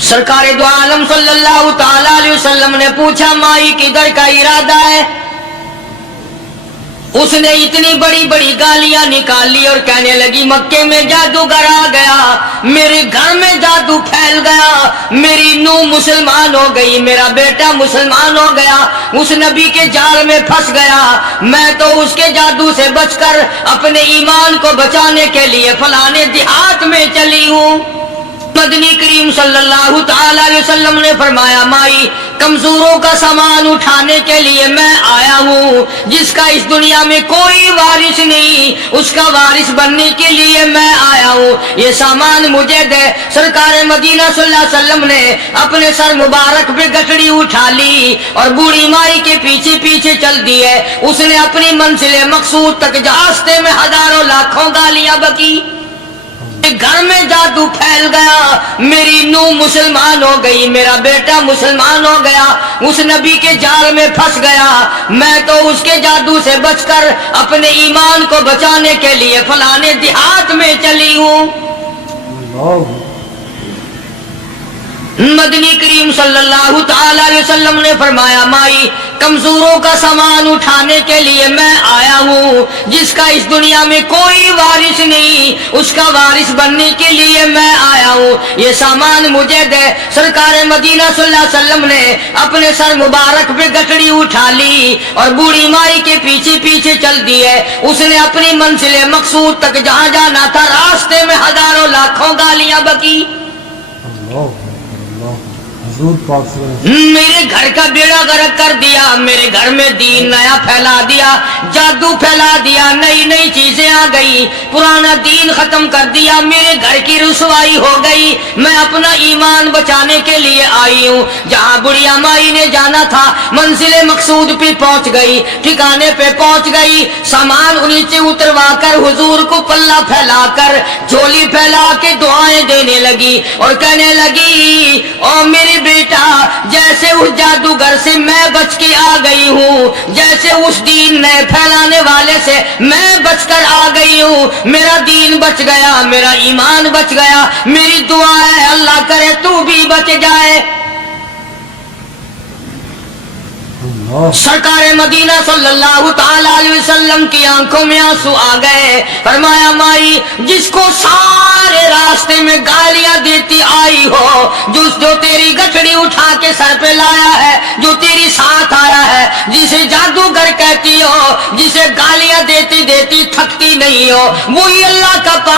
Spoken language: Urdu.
سرکار دو عالم صلی اللہ تعالی علیہ وسلم نے پوچھا مائی کدھر کا ارادہ ہے؟ اس نے اتنی بڑی بڑی گالیاں نکال لی اور کہنے لگی مکے میں جادوگر آ گیا، میرے گھر میں جادو پھیل گیا، میری نوح مسلمان ہو گئی، میرا بیٹا مسلمان ہو گیا، اس نبی کے جال میں پھنس گیا، میں تو اس کے جادو سے بچ کر اپنے ایمان کو بچانے کے لیے فلانے دیہات میں چلی ہوں۔ مدنی کریم صلی اللہ تعالی علیہ وسلم نے فرمایا مائی کمزوروں کا سامان اٹھانے کے لیے میں آیا ہوں، جس کا اس دنیا میں کوئی وارث نہیں اس کا وارث بننے کے لیے میں آیا ہوں، یہ سامان مجھے دے۔ سرکار مدینہ صلی اللہ علیہ وسلم نے اپنے سر مبارک پہ گٹڑی اٹھا لی اور بوڑھی مائی کے پیچھے پیچھے چل دیے۔ اس نے اپنی منزل مقصود تک راستے میں ہزاروں لاکھوں گالیاں بکی، گھر میں جادو پھیل گیا، میری نوح مسلمان ہو گئی، میرا بیٹا مسلمان ہو گیا، اس نبی کے جال میں پھنس گیا، میں تو اس کے جادو سے بچ کر اپنے ایمان کو بچانے کے لیے فلانے دیہات میں چلی ہوں۔ مدنی کریم صلی اللہ تعالی علیہ وسلم نے فرمایا مائی کمزوروں کا سامان اٹھانے کے لیے میں آیا ہوں، جس کا اس دنیا میں کوئی وارث نہیں اس کا وارث بننے کے لیے میں آیا ہوں، یہ سامان مجھے دے۔ سرکار مدینہ صلی اللہ علیہ وسلم نے اپنے سر مبارک پہ گٹڑی اٹھا لی اور بوڑھی مائی کے پیچھے پیچھے چل دیے۔ اس نے اپنی منزل مقصود تک جہاں جانا تھا راستے میں ہزاروں لاکھوں گالیاں بکی۔ میرے گھر کا بیڑا غرق کر دیا، میرے گھر میں دین نیا پھیلا دیا، جادو پھیلا دیا، نئی نئی چیزیں آ گئی، پرانا دین ختم کر دیا، میرے گھر کی رسوائی ہو گئی، میں اپنا ایمان بچانے کے لیے آئی ہوں۔ جہاں بڑھیا مائی نے جانا تھا منزل مقصود پہ پہنچ گئی، ٹھکانے پہ پہنچ گئی، سامان نیچے اتروا کر حضور کو پلہ پھیلا کر جھولی پھیلا کے دعائیں دینے لگی اور کہنے لگی او میرے بیٹا جیسے اس جادوگر سے میں بچ کے آ گئی ہوں، جیسے اس دین نئے پھیلانے والے سے میں بچ کر آ گئی ہوں، میرا دین بچ گیا، میرا ایمان بچ گیا، میری دعا ہے اللہ کرے تو بھی بچ جائے۔ سرکار مدینہ صلی اللہ تعالی علیہ وسلم کی آنکھوں میں آنسو آ گئے، فرمایا مائی جس کو سارے راستے میں گالیاں دیتی آئی ہو، جو تیری گٹھڑی اٹھا کے سر پہ لایا ہے، جو تیری ساتھ آیا ہے، جسے جادوگر کہتی ہو، جسے گالیاں دیتی دیتی تھکتی نہیں ہو، وہی اللہ کا